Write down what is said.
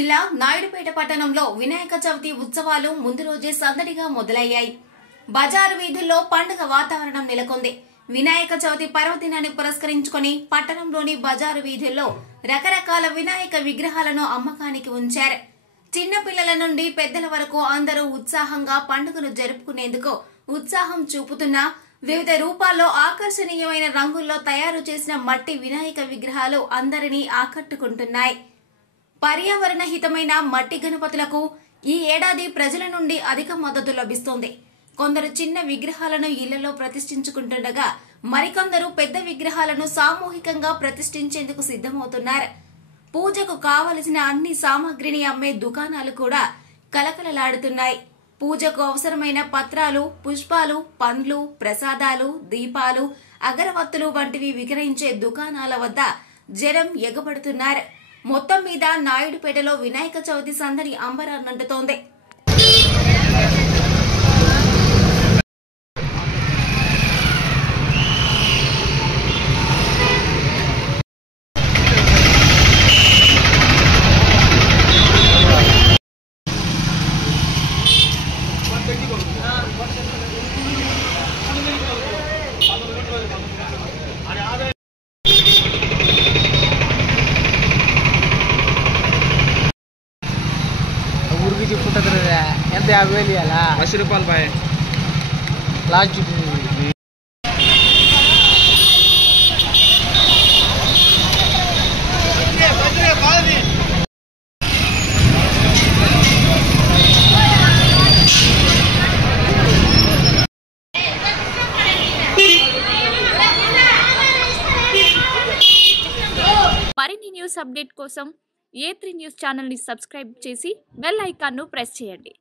జిల్లా నాయుడుపేట పట్టణంలో వినాయక చవితి ఉత్సవాలు ముందు రోజే సందడిగా మొదలయ్యాయి. బజారు వీధుల్లో పండుగ వాతావరణం నెలకొంది. వినాయక చవితి పర్వదినాన్ని పురస్కరించుకుని పట్టణంలోని బజారు వీధుల్లో రకరకాల వినాయక విగ్రహాలను అమ్మకానికి ఉంచారు. చిన్న పిల్లల నుండి పెద్దల వరకు అందరూ ఉత్సాహంగా పండుగను జరుపుకునేందుకు ఉత్సాహం చూపుతున్నా వివిధ రూపాల్లో ఆకర్షణీయమైన రంగుల్లో తయారు చేసిన మట్టి వినాయక విగ్రహాలు అందరినీ ఆకట్టుకుంటున్నాయి. పర్యావరణ హితమైన మట్టి గణపతులకు ఈ ఏడాది ప్రజల నుండి అధిక మద్దతు లభిస్తోంది. కొందరు చిన్న విగ్రహాలను ఇళ్లలో ప్రతిష్ఠించుకుంటుండగా మరికొందరు పెద్ద విగ్రహాలను సామూహికంగా ప్రతిష్ఠించేందుకు సిద్దమవుతున్నారు. పూజకు కావలసిన అన్ని సామాగ్రిని అమ్మే దుకాణాలు కూడా కలకలలాడుతున్నాయి. పూజకు అవసరమైన పత్రాలు, పుష్పాలు, పండ్లు, ప్రసాదాలు, దీపాలు, అగరవత్తులు వంటివి విక్రయించే దుకాణాల వద్ద జనం ఎగబడుతున్నారు. మొత్తం మీద నాయుడుపేటలో వినాయక చవితి సందడి అంబరాన్నంటుతోంది. ఎంత 50,000 ఇవ్వాలా? 10 రూపాయలు బాయ్ లాస్ట్ మరిన్ని న్యూస్ అప్డేట్ కోసం A3 న్యూస్ ఛానల్ ని సబ్స్క్రైబ్ చేసి బెల్ ఐకాన్ ను ప్రెస్ చేయండి.